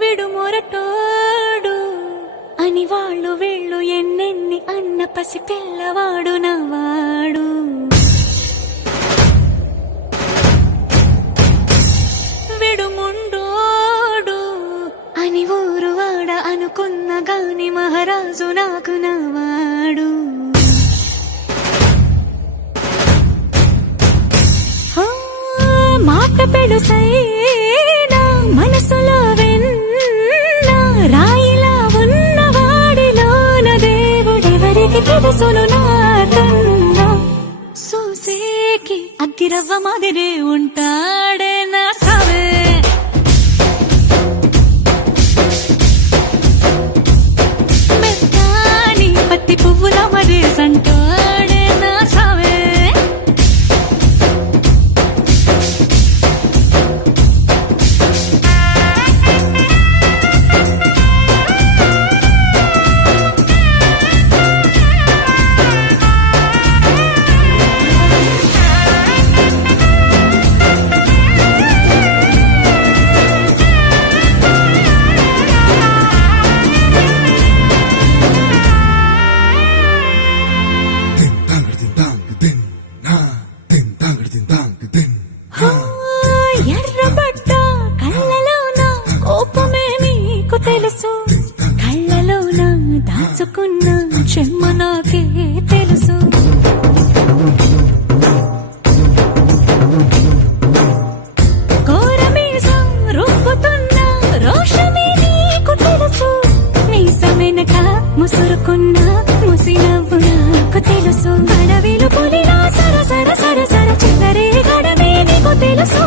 విడుమొరటోడు అని వాళ్ళు వీళ్ళు ఎన్నెన్ని అన్న పసి పిల్లవాడు నవాడు. విడుముండోడు అని ఊరు వాడ అనుకున్న గాని మహారాజు నాకు నవాడు. మాట పెడుసైనా మనసులో వెన్న రాయిలా ఉన్నవాడిలోన దేవుడెవరికి తెలుసును నాకన్నా. సూసేకి అగ్గిరవ్వ మాదిరే ఉంటాడే నా సావే. మెత్తాని పత్తి పువ్వుల మరేసంటాడే నా సావే. ఎర్రబడ్డ కళ్ళలోన కోపమే నీకు తెలుసు, కళ్ళలోన దాచుకున్న చెమ్మ నాకే తెలుసు. కోరమీసం రుబ్బుతున్న రోషమే నీకు తెలుసు, మీసమెనక ముసురుకున్న ముసినవ్వు నాకు తెలుసు. అడవిలు పులిలా సర సర సర సర చిల్లరే గడమే నీకు తెలుసు.